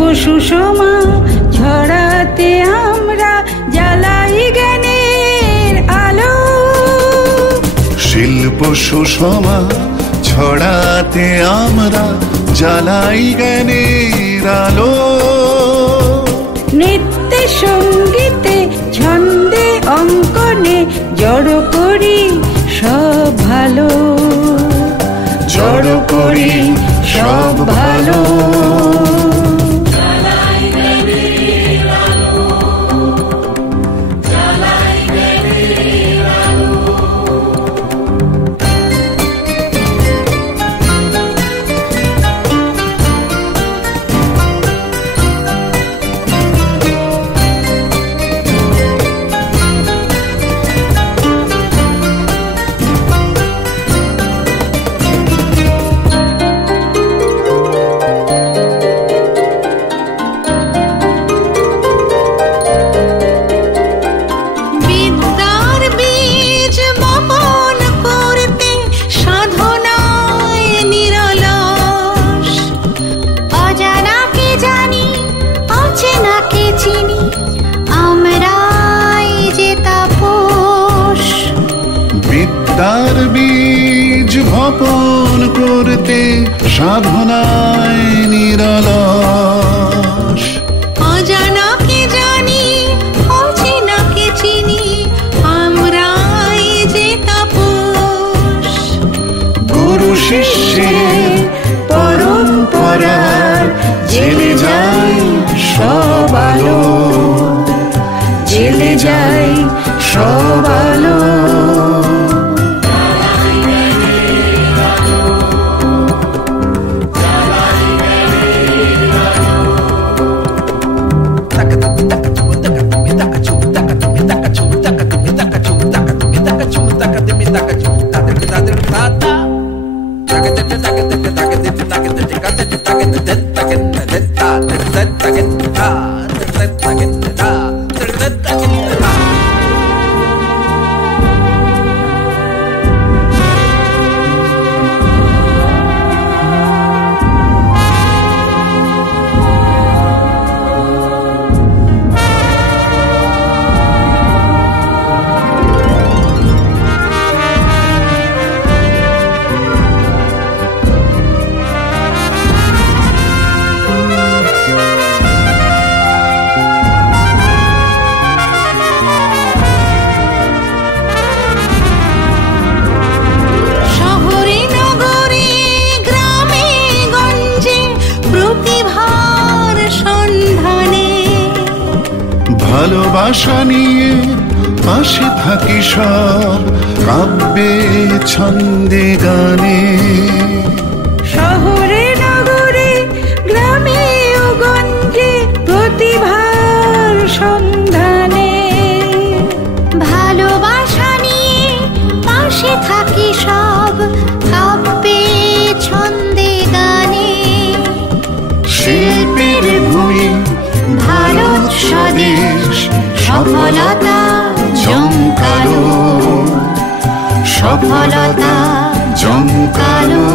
সুষমা ছড়াতে আমরা জ্বালাই জ্ঞানের আলো। শিল্প সুষমা ছড়াতে আমরা জ্বালাই জ্ঞানের আলো। নৃত্যে সঙ্গীতে ছন্দে অঙ্কনে জড়ো করি সব ভালো, জড়ো করি সব ভালো। বিদ্যার বীজ বপন করতে সাধনায় নিরলস। অজানাকে জানি অচেনাকে চিনি আমরাই যে তাপস। গুরু শিষ্যের পরম্পরার জেলে যায় সব আলো, জেলে যায় সব আলো। ভালোবাসা নিয়ে পাশে থাকি সব কাব্যে ছন্দে গানে। শহরে নগরে গ্রামে ও গঞ্জে প্রতিভার সন্ধানে। ভালোবাসা নিয়ে পাশে থাকি সব কাব্যে ছন্দে গানে। শিল্পের ভূমি ভারত স্বদেশ সফলতা জমকালো, সফলতা জমকালো।